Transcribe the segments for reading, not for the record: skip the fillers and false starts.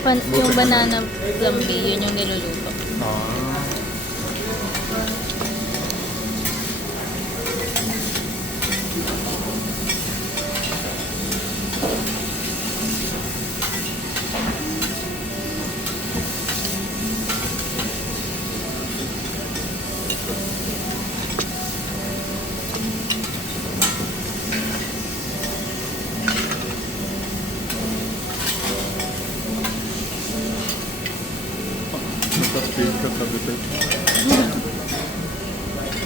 Yung banana flambe, yun yung niluluto. Ah. Naka-feel ka sa dessert.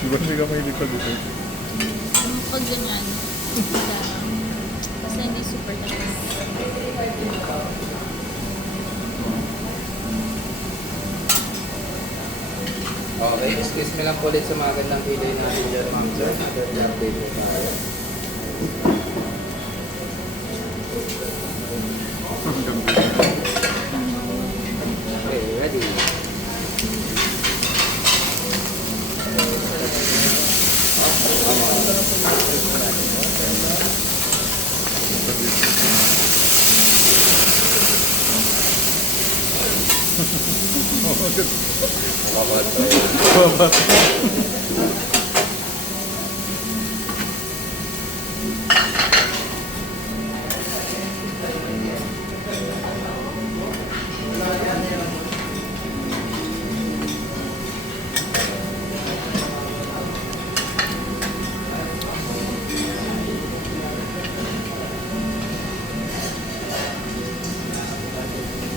Di ba hindi ka mahilig sa dessert? Pag ganyan, wala. Kasi hindi super tamis. Okay, excuse me lang po ulit sa mga gandang pilay natin dyan, ma'am sir. Update po tayo. Ang ganda. Okay, ready?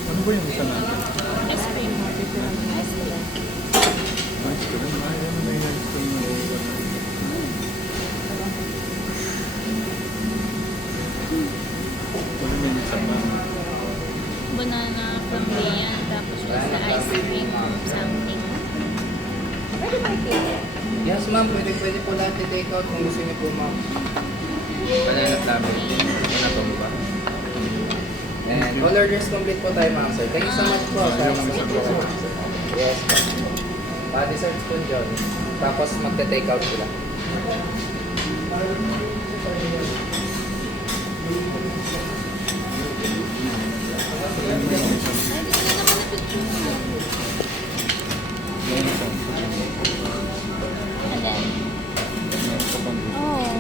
Ano ba yung isa natin? Ice cream. Ice cream. Ice cream? Ay, ano na yung ice cream na yun? Ano may isa na? Banana flambe yan. Tapos yung sa ice cream something. Yes, ma'am. Pwede po lahat i-take out kung gusto niyo po, ma'am. Banana flavor. Ano po ba? And all orders complete po tayo, ma'am, sir. Thank you so much po. Yes, ma'am. Desserts po dyan. Tapos magte-take out sila. Ay, hindi ko naman na-picture mo. And then, oh,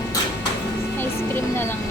ice cream na lang